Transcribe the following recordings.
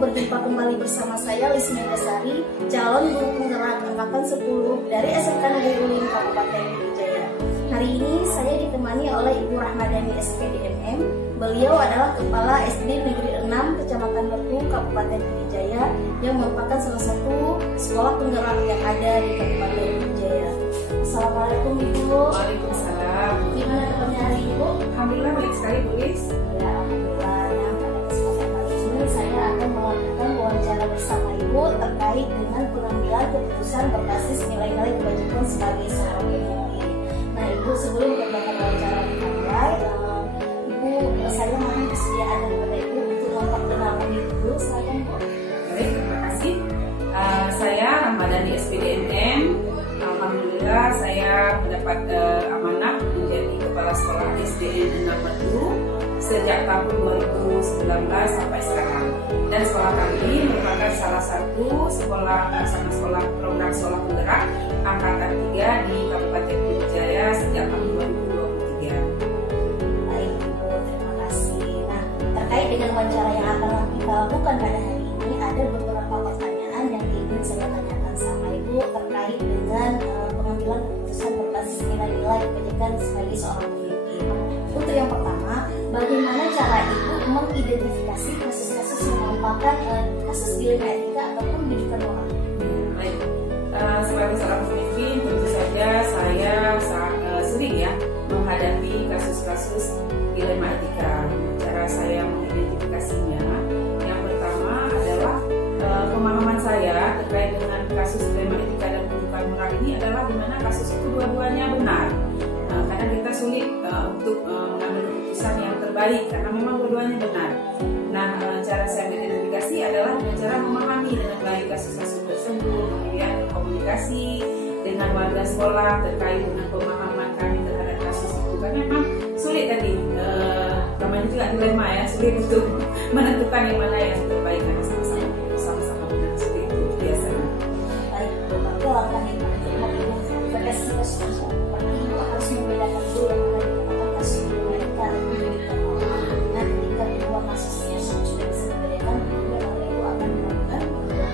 Berjumpa kembali bersama saya Lismi Dasari, calon guru penggerak angkatan 10 dari SMK Negeri Ulin Kabupaten Pidijaya. Hari ini saya ditemani oleh Ibu Rahmadani SPD MM. Beliau adalah Kepala SD Negeri 6 Kecamatan Betu Kabupaten Pidijaya yang merupakan salah satu sekolah penggerak yang ada di Kabupaten Pidijaya. Assalamualaikum Ibu. Waalaikumsalam. Gimana kabarnya hari Ibu? Alhamdulillah baik sekali Bu Lis. Ya, alhamdulillah. Yang pada kesempatan kali ini saya akan melakukan wawancara bersama Ibu terkait dengan pengambilan keputusan berbasis nilai-nilai kebajikan sebagai seorang pemimpin. Nah Ibu, sebelum kegiatan wawancara dimulai, Ibu saya mohon kesediaan daripada Ibu untuk memperkenalkan dulu. Silakan Bu. Baik, terima kasih. Saya Rahmadani SPD MM. Alhamdulillah saya mendapat amanah menjadi Kepala Sekolah SDN 6 Betu sejak tahun 2019 sampai sekarang. Dan sekolah kami merupakan salah satu sekolah pelaksana sekolah program sekolah penggerak angkatan 3 di Kabupaten Pidijaya sejak tahun 2023. Baik Ibu, terima kasih. Nah, terkait dengan wawancara yang akan kita lakukan pada hari ini, ada beberapa pertanyaan yang ingin saya tanyakan sama Ibu terkait dengan pengambilan keputusan berbasis nilai-nilai kebajikan sebagai seorang pemimpin. Untuk yang pertama, bagaimana cara Ibu mengidentifikasi kasus-kasus yang merupakan kasus dilema etika ataupun pendidikan moral? Baik, sebagai seorang pemimpin tentu saja saya sering ya menghadapi kasus-kasus dilema etika. Cara saya mengidentifikasinya, yang pertama adalah pemahaman saya terkait dengan kasus dilema etika dan pendidikan moral ini adalah di mana kasus itu dua-duanya benar. Kadang kita sulit untuk mengambil keputusan yang terbaik karena memang dua-duanya benar. Nah, cara saya mengidentifikasi adalah dengan cara memahami dengan baik kasus-kasus tersebut, kemudian komunikasi dengan warga sekolah terkait dengan pemahaman kami terhadap kasus itu. Karena memang sulit tadi, namanya juga dilema ya, sulit untuk menentukan yang mana yang terbaik karena sama-sama benar seperti itu biasanya. Baik, berarti langkah Ibu untuk mengidentifikasi kasus seperti Ibu harus membedakan dulu yang mana dikatakan kasus dilema etika dan pendidikan moral. Nah, ketika kedua kasusnya sudah bisa dibedakan, kemudian Ibu akan melakukan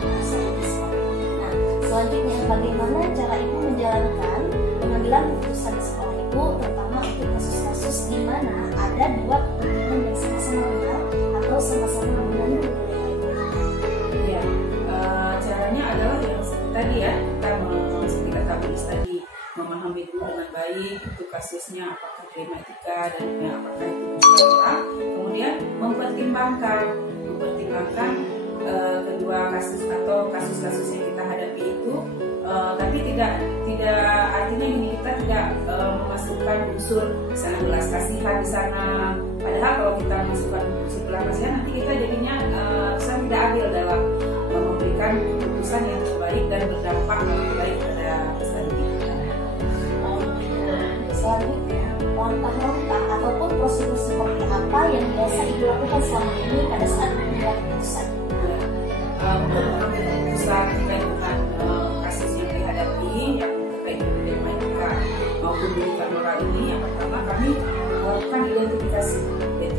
keputusan tersebut. Nah, selanjutnya bagaimana cara Ibu menjalankan pengambilan keputusan di sekolah Ibu, terutama untuk kasus-kasus di mana ada dua kepentingan yang sama-sama benar atau sama-sama mengganggu kepentingan Ibu? Ya, caranya adalah yang seperti tadi ya, kita seperti kata Bu Lis tadi, memahami dulu dengan baik itu kasusnya apakah dilema etika dan apakah itu pendidikan moral, kemudian mempertimbangkan kedua kasus atau kasus-kasus yang kita hadapi itu, tapi tidak artinya ini kita tidak memasukkan unsur misalnya belas kasihan di sana. Padahal kalau kita memasukkan unsur belas kasihan, nanti kita jadinya tidak adil dalam memberikan keputusan yang terbaik dan berdampak yang terbaik pada peserta didik. Selanjutnya, langkah-langkah ataupun prosedur seperti apa yang biasa Ibu lakukan selama ini pada saat membuat keputusan? Untuk mengambil keputusan terkait dengan kasus yang dihadapi yang terkait dengan dilema etika maupun pendidikan moral ini, yang pertama kami melakukan identifikasi terlebih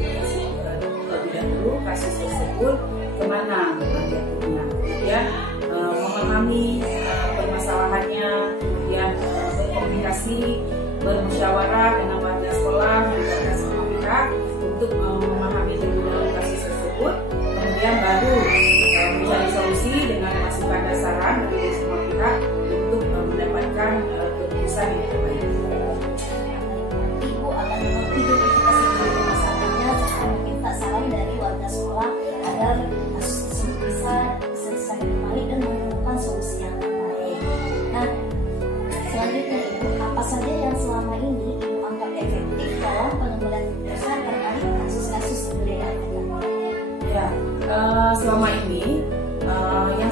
dahulu kasus tersebut kemana jatuhnya, kemudian memahami permasalahannya, kemudian berkomunikasi, bermusyawarah dengan warga sekolah dan semua pihak untuk memahami lebih dalam kasus tersebut, kemudian baru mencari solusi dengan masukan dan saran dari semua pihak untuk mendapatkan keputusan yang terbaik. Ibu akan mengidentifikasi dulu masalahnya serta meminta saran dari warga sekolah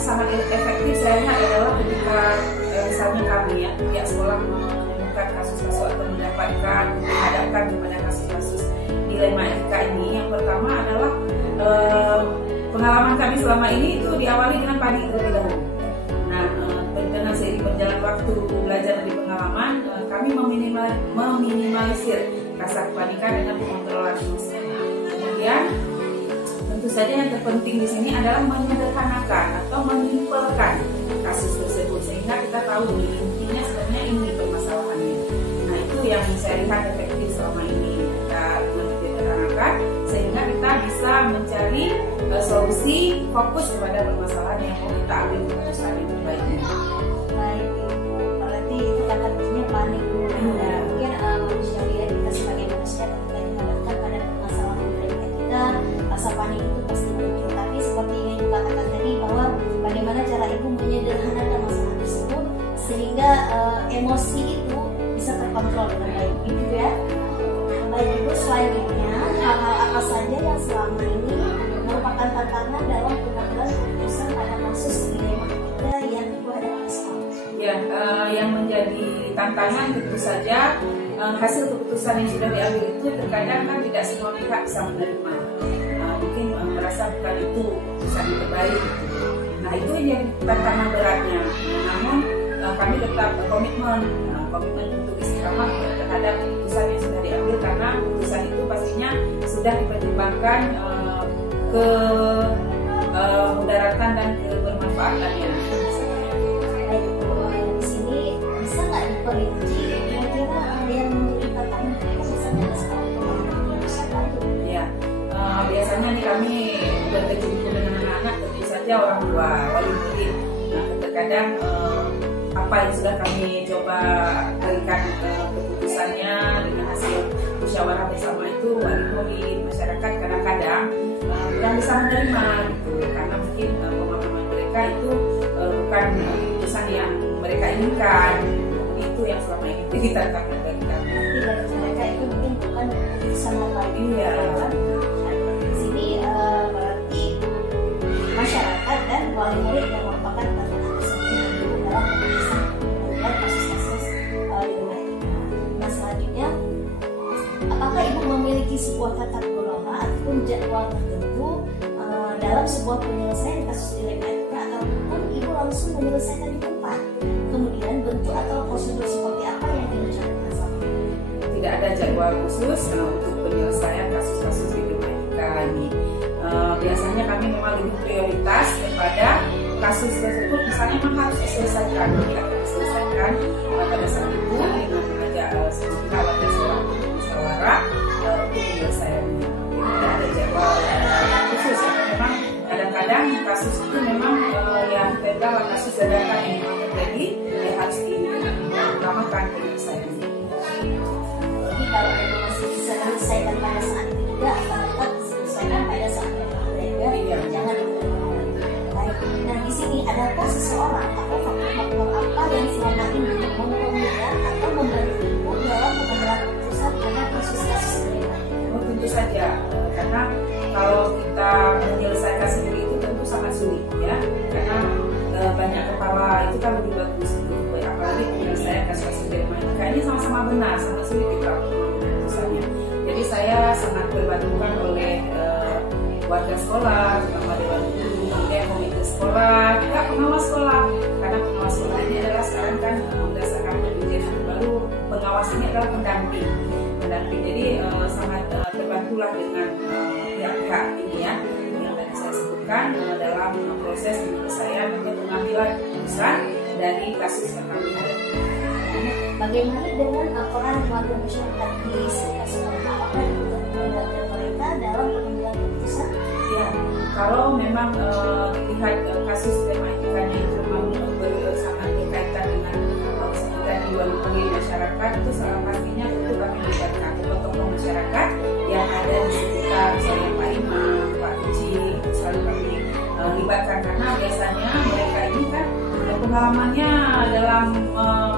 sangat efektif saya lihat adalah ketika misalnya kami ya pihak sekolah menemukan kasus-kasus atau menghadapkan kepada kasus-kasus dilema etika ini. Yang pertama adalah pengalaman kami selama ini itu diawali dengan panik terlebih dahulu. Nah, dengan seiring berjalan waktu belajar dari pengalaman, kami meminimalisir rasa kepanikan dengan pengontrolan emosi. Kemudian tentu saja yang terpenting di sini adalah menyederhanakan atau menyimpelkan kasus tersebut sehingga kita tahu intinya sebenarnya ini permasalahannya. Nah, itu yang saya lihat efektif selama ini, kita menyederhanakan sehingga kita bisa mencari solusi, fokus kepada permasalahan yang mau kita ambil keputusan yang terbaik. Baik, berarti itu kata kuncinya panik dulu. Mungkin manusia ya, kita sebagai manusia ketika dihadapkan pada permasalahan dilema etika, rasa panik itu pasti muncul. Tapi seperti yang Ibu katakan tadi bahwa bagaimana cara Ibu menyederhanakan masalah tersebut sehingga emosi itu bisa terkontrol dengan baik, gitu ya. Baik Ibu, selanjutnya hal-hal apa saja yang selama ini merupakan tantangan dalam pengambilan keputusan pada kasus dilema etika yang Ibu hadapi sekarang? Ya, yang menjadi tantangan tentu saja hasil keputusan yang sudah diambil itu terkadang kan tidak semua pihak bisa menerima. Mungkin merasa bukan itu keputusan yang terbaik. Nah, itu yang tantangan beratnya. Namun kami tetap komitmen untuk istiqamah terhadap keputusan yang sudah diambil karena keputusan itu pastinya sudah dipertimbangkan ke mudaratan dan kebermanfaatannya. Di sini bisa nggak diperinci kira-kira yang menjadi tantangan kita misalnya sekarang ya, biasanya nih kami berkecimpung dengan anak-anak, tentu saja orang tua, wali murid. Nah, terkadang apa yang sudah kami coba berikan keputusannya dengan hasil musyawarah bersama itu wali murid, masyarakat kadang-kadang kurang bisa menerima gitu, karena mungkin pemahaman mereka itu bukan keputusan yang mereka inginkan. Itu yang selama ini jadi tantangan bagi kami. Jadi bagi mereka itu mungkin bukan keputusan yang baik. Iya. Di sini berarti masyarakat dan wali murid yang merupakan tantangan tersendiri dulu dalam keputusan dan kasus-kasus dilema etika. Nah, selanjutnya, apakah Ibu memiliki sebuah tata kelola ataupun jadwal tertentu dalam sebuah penyelesaian kasus dilema etika, ataupun Ibu langsung menyelesaikan di tempat? Kemudian bentuk atau prosedur seperti apa yang Ibu lakukan saat ini? Tidak ada jadwal khusus untuk penyelesaian kasus-kasus dilema etika ini. Biasanya kami memang lebih prioritas kepada kasus tersebut, misalnya memang harus diselesaikan, tidak diselesaikan pada saat itu dengan mengajak semua pihak musyawarah untuk penyelesaiannya. Tidak ada jadwal khusus, karena memang kadang-kadang kasus itu memang yang terdapat kasus dadakan yang memang terjadi, ya harus diutamakan penyelesaiannya. Jadi kalau Ibu masih bisa menyelesaikan pada saat itu juga akan tetap diselesaikan pada saat yang berbeda. Iya. Jangan diulang-ulang. Baik. Nah, di sini adakah seseorang atau faktor-faktor apa yang selama ini mempengaruhi atau membantu Ibu dalam pengambilan keputusan pada kasus-kasus dilema etika? Tentu saja, karena kalau kita menyelesaikan sendiri itu tentu sangat sulit ya, karena banyak kepala itu kan lebih bagus gitu. Apalagi penyelesaian kasus-kasus dilema etika ini sama-sama benar, sangat sulit kita keputusannya. Jadi saya sangat terbantukan oleh warga sekolah, terutama dewan guru, kemudian komite sekolah, juga pengawas sekolah. Karena pengawas sekolah ini adalah sekarang kan berdasarkan perjanjian baru, pengawas ini adalah pendamping. Jadi sangat terbantulah dengan pihak-pihak ini ya, yang tadi saya sebutkan dalam proses penyelesaian atau pengambilan keputusan dari kasus yang kami hadapi. Bagaimana dengan laporan warga masyarakat di sekitar sekolah? Apakah itu melibatkan mereka dalam pengambilan keputusan? Ya, kalau memang dilihat kasus dilema etikanya itu memang sangat berkaitan dengan sekitar wali murid masyarakat, itu pastinya tentu kami melibatkan tokoh masyarakat yang ada di sekitar, misalnya Pak Imam, Pak Uci, selalu kami libatkan karena biasanya mereka ini kan pengalamannya dalam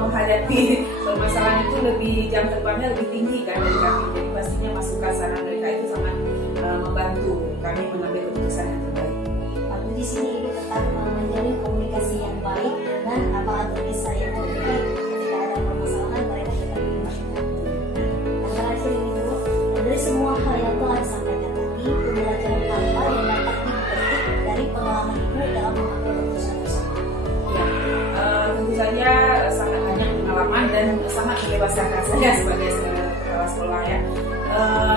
menghadapi permasalahan itu lebih jam terbangnya lebih tinggi kan dari kami. Jadi pastinya masukan saran mereka itu sangat membantu kami mengambil keputusan yang terbaik. Tapi di sini Ibu tetap menjalin usaha saya sebagai kepala sekolah ya.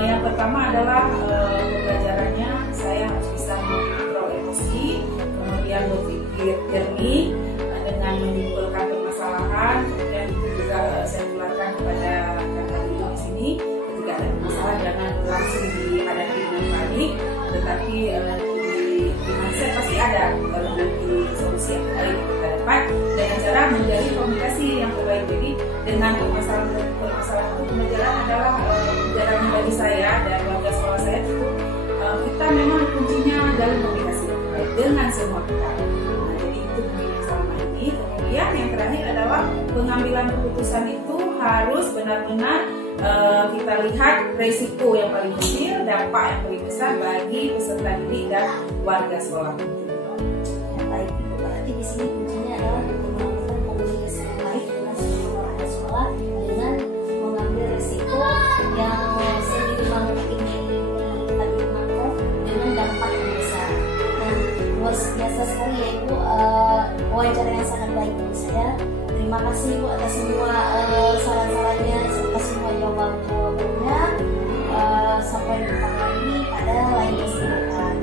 Yang pertama adalah pembelajarannya saya harus bisa mengontrol emosi, kemudian berpikir jernih dengan menyimpulkan permasalahan, kemudian itu juga saya tularkan kepada kakak di sini. Ketika ada masalah jangan langsung dihadapi dengan panik, tetapi di mindset pasti ada kalau nanti solusi yang terbaik kita dapat dengan cara menjalin komunikasi yang terbaik. Jadi dengan permasalahan itu pembelajaran adalah pembelajaran bagi saya dan warga sekolah saya itu kita memang kuncinya dalam komunikasi yang baik dengan semua pihak. Nah, jadi itu begini selama ini. Kemudian yang terakhir adalah pengambilan keputusan itu harus benar-benar kita lihat resiko yang paling kecil, dampak yang paling besar bagi peserta didik dan warga sekolah. Ya, baik Ibu, berarti di sini kuncinya adalah melakukan komunikasi yang baik dengan semua warga sekolah dengan mengambil resiko yang seminimal mungkin kita gunakan dengan dampak yang besar. Nah, luar biasa sekali ya Ibu, wawancara yang sangat baik menurut saya. Terima kasih Ibu atas semua saran-sarannya serta semua jawaban-jawabannya. Sampai jumpa lagi pada lain kesempatan.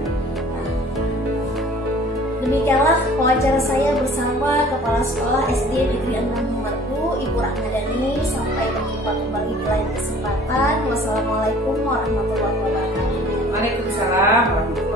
Demikianlah wawancara saya bersama Kepala Sekolah SD Negeri 6 Muhammadu, Ibu Rahmadani. Sampai berjumpa kembali di lain kesempatan. Wassalamualaikum warahmatullahi wabarakatuh. Waalaikumsalam warahmatullahi wabarakatuh.